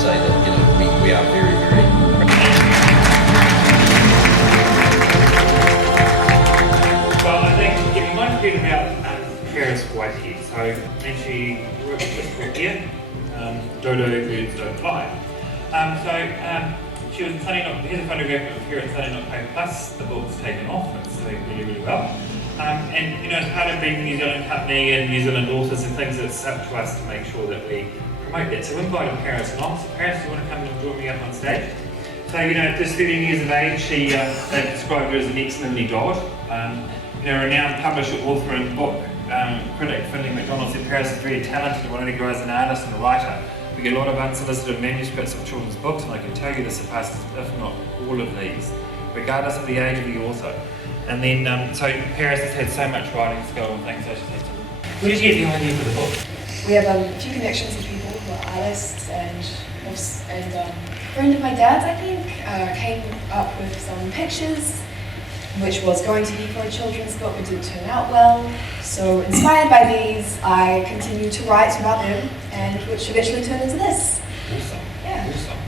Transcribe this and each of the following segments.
say that, you know, we are very, very... Well, I think you might have heard about Paris Whitehead. So, and she wrote this book here, Dodo Birds Don't Fly. She was in Sunday Not, here's a photograph of her at Sunday Not Pay Plus. The book's taken off, it's doing really, really well. And you know, as part of being a New Zealand company and New Zealand authors and things, it's up to us to make sure that we promote that. So we invited Paris along. So Paris, do you want to come and join me up on stage? So, you know, at just 13 years of age, they described her as an ex-Lindy Dodd. You know, renowned publisher, author and book critic Finley MacDonald said Paris is very talented and wanted to grow as an artist and a writer. We get a lot of unsolicited manuscripts of children's books, and I can tell you this surpasses, if not all of these, regardless of the age of the author. And then, so Paris has had so much writing skill and things, so she's had some... Where did you get the idea for the book? We have a few connections with people who are artists, and a friend of my dad's, I think, came up with some pictures, which was going to be for a children's book, but didn't turn out well. So inspired by these, I continued to write about them, and which eventually turned into this. Awesome. Yeah. Awesome.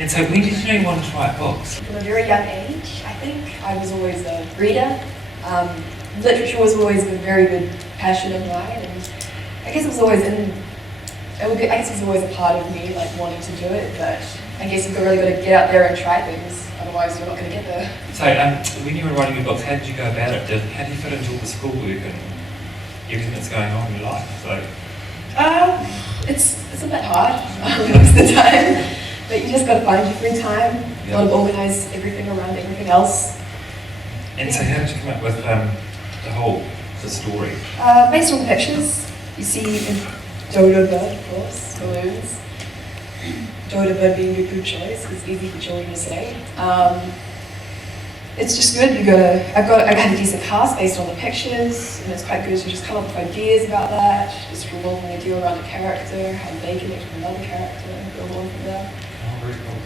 And so when did you know you wanted to write books? From a very young age, I think. I was always a reader. Literature was always a very good passion of mine, and I guess it was always a part of me, like wanting to do it, but I guess you've really got to get out there and try things, otherwise you're not going to get there. So when you were writing your books, how did you go about it? How do you fit into all the schoolwork and everything that's going on in your life? So it's a bit hard most of the time, but you just got to find your free time. You got to organise everything around everything else. And so how did you come up with the story? Based on pictures, you see Dodo bird, of course, balloons. Dodo bird being a good choice, it's easy for children to say. It's just good. I've had a decent cast based on the pictures, and it's quite good to just come up with ideas about that, just revolve an idea around a character, how they connect with another character, and go on from there. Oh, very cool.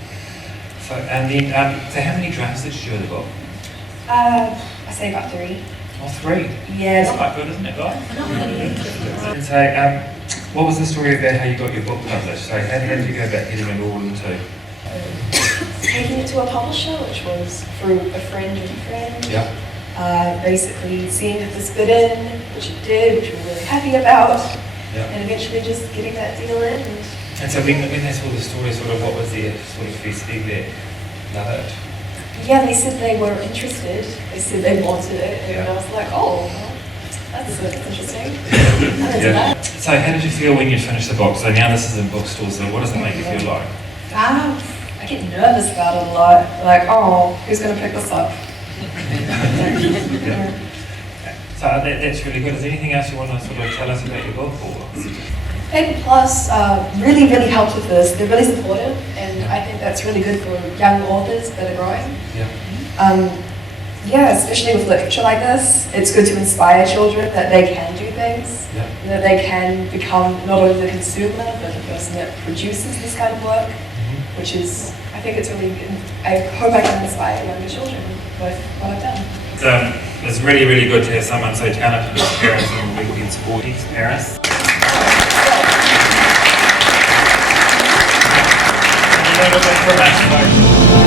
So, and then, so how many drafts did you do of the book? I say about 3. Oh, 3? Yeah. That's quite good, isn't it, guys? And so, what was the story about how you got your book published? So how did you go about getting it all into? Taking it to a publisher, which was through a friend of a friend. Yeah. Basically seeing if this fit in, which it did, which we were really happy about. Yeah. And eventually just getting that deal in. And so when they saw the story, sort of what was their sort of first feedback? Love it. Yeah, they said they were interested. They said they wanted it, and Yeah. I was like, oh, well, that's interesting. Yeah. So how did you feel when you finished the book? So now this is in bookstores, so what does it make you feel like? I get nervous about it a lot. Like, oh, who's going to pick this up? Yeah. So that's really good. Is there anything else you want to sort of tell us about your book? Paper Plus really, really helped with this. They're really supportive, and I think that's really good for young authors that are growing. Yeah. Yeah, especially with literature like this, it's good to inspire children that they can do things, Yeah. that they can become not only the consumer, but the person that produces this kind of work, which is, I think it's really good. I hope I can inspire younger children with what I've done. It's really, really good to have someone so talented as Paris and we can support each Paris. Thank you very much.